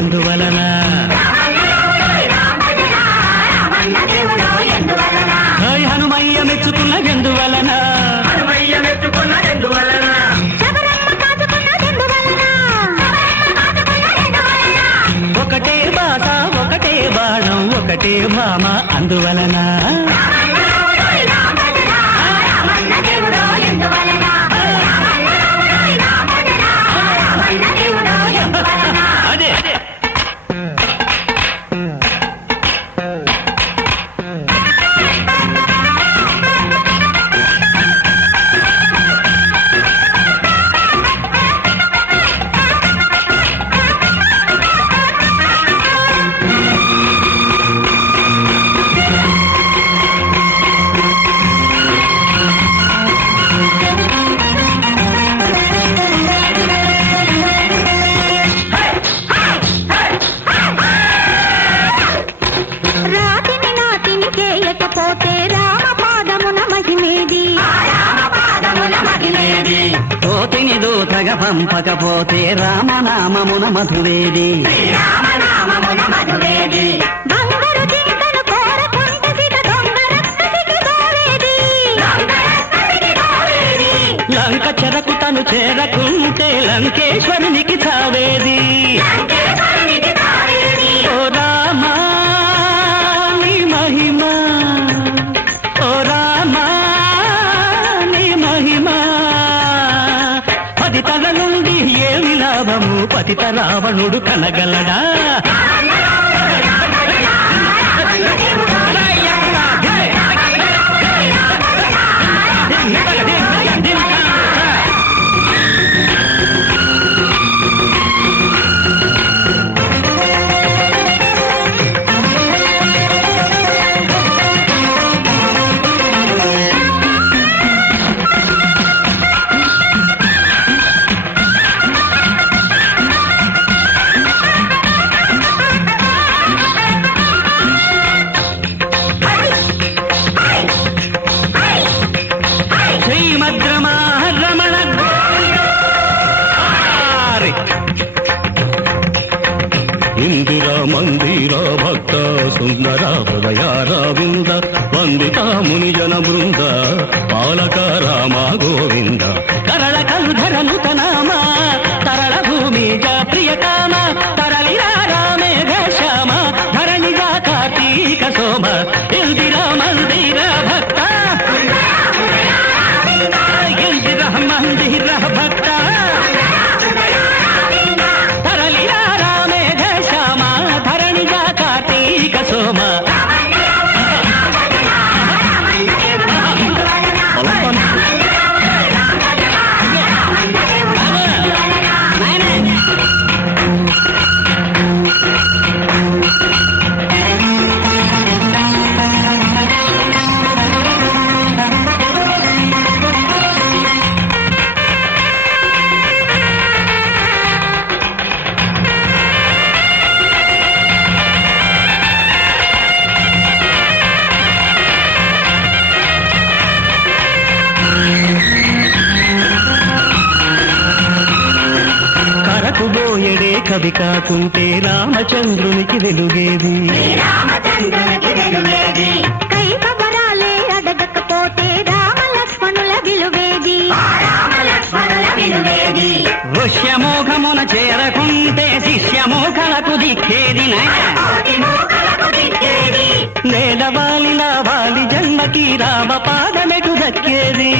ఎందువలన హనుమయ్య మెచ్చుకున్నదెందువలన ఒకటే బాట ఒకటే బాణం ఒకటే భామ అందువలన కోతిని దూతగా పంపకపోతే రామనామమున మధువేది లంక చెరకు తను చేరకుంటే లంకేశ్వరునికి చావేది ఓ రామా నీ మహిమా ఓ రామా నీ మహిమా పది తల నుండి ఏమి లాభము పతిత రావణుడు కనగలడా ఇందిరా మందిర భక్త సుందర హృదయారవింద వందిత ముని జన బృంద పాలక రామ గోవింద కరళ కలుధర నూతనామ తరళ భూమి ప్రియ కామ తరళిరా రామేఘ శ్యామ ధరణిగా కార్తీక సోమ ఇందిరా మందిర భక్త ఇందిరా మందిర భక్త కరకుబోయడే కవి కాకుంటే రామచంద్రునికి వెలుగేది కైకవరాలే అడగకపోతే రామలక్ష్మణుల విలువేది వృష్యమోఘమున చేరకుంటే శిష్యమోఖలకు దిక్కేది నేల వాలిన వాలి జన్మకి రామ పాదమెటు దక్కేది